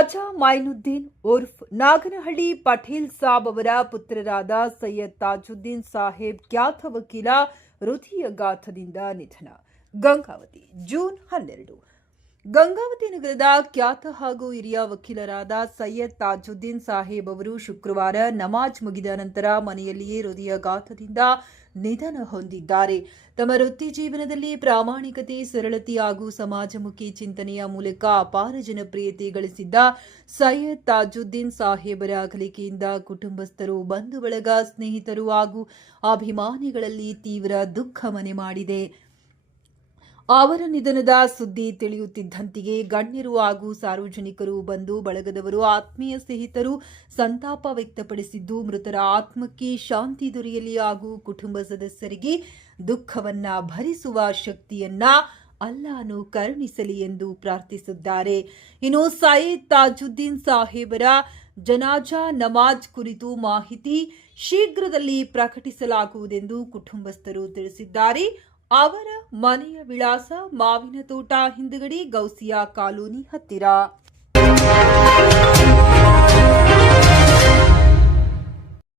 ಖ್ವಾಜಾ ಮೈನುದ್ದೀನ್ ಉರ್ಫ್ ನಾಗನಹಳ್ಳಿ ಪಟೇಲ್ ಸಾಬ್ ಅವರ ಪುತ್ರರಾದ ಸೈಯದ್ ತಾಜುದ್ದೀನ್ ಸಾಹೇಬ್ ಖ್ಯಾತ ವಕೀಲ ಹೃದಯಾಘಾತದಿಂದ ನಿಧನ. ಗಂಗಾವತಿ ಜೂನ್ 12. ಗಂಗಾವತಿ ನಗರದ ಖ್ಯಾತ ಹಾಗೂ ಹಿರಿಯ ವಕೀಲರಾದ ಸೈಯದ್ ತಾಜುದ್ದೀನ್ ಸಾಹೇಬ್ ಅವರು ಶುಕ್ರವಾರ ನಮಾಜ್ ಮುಗಿದ ನಂತರ ಮನೆಯಲ್ಲಿಯೇ ಹೃದಯಾಘಾತದಿಂದ ನಿಧನ ಹೊಂದಿದ್ದಾರೆ. ತಮ್ಮ ವೃತ್ತಿ ಜೀವನದಲ್ಲಿ ಪ್ರಾಮಾಣಿಕತೆ, ಸರಳತೆ ಹಾಗೂ ಸಮಾಜಮುಖಿ ಚಿಂತನೆಯ ಮೂಲಕ ಅಪಾರ ಜನಪ್ರಿಯತೆ ಗಳಿಸಿದ್ದ ಸೈಯದ್ ತಾಜುದ್ದೀನ್ ಸಾಹೇಬರ ಅಗಲಿಕೆಯಿಂದ ಕುಟುಂಬಸ್ಥರು, ಬಂಧು ಬಳಗ, ಸ್ನೇಹಿತರು ಹಾಗೂ ಅಭಿಮಾನಿಗಳಲ್ಲಿ ತೀವ್ರ ದುಃಖ ಮನೆ ಮಾಡಿದೆ. ಅವರ ನಿಧನದ ಸುದ್ದಿ ತಿಳಿಯುತ್ತಿದ್ದಂತೆಯೇ ಗಣ್ಯರು ಹಾಗೂ ಸಾರ್ವಜನಿಕರು, ಬಂಧು ಬಳಗದವರು, ಆತ್ಮೀಯ ಸ್ನೇಹಿತರು ಸಂತಾಪ ವ್ಯಕ್ತಪಡಿಸಿದ್ದು, ಮೃತರ ಆತ್ಮಕ್ಕೆ ಶಾಂತಿ ದೊರೆಯಲಿ ಹಾಗೂ ಕುಟುಂಬ ಸದಸ್ಯರಿಗೆ ದುಃಖವನ್ನ ಭರಿಸುವ ಶಕ್ತಿಯನ್ನ ಅಲ್ಲಾಹನು ಕರುಣಿಸಲಿ ಎಂದು ಪ್ರಾರ್ಥಿಸಿದ್ದಾರೆ. ಇನ್ನು ಸೈಯದ್ ತಾಜುದ್ದೀನ್ ಸಾಹೇಬರ ಜನಾಜಾ ನಮಾಜ್ ಕುರಿತು ಮಾಹಿತಿ ಶೀಘ್ರದಲ್ಲಿ ಪ್ರಕಟಿಸಲಾಗುವುದೆಂದು ಕುಟುಂಬಸ್ಥರು ತಿಳಿಸಿದ್ದಾರೆ. ಅವರ ಮನೆಯ ವಿಳಾಸ ಮಾವಿನ ತೋಟ ಹಿಂದುಗಡೆ, ಗೌಸಿಯಾ ಕಾಲೋನಿ ಹತ್ತಿರ.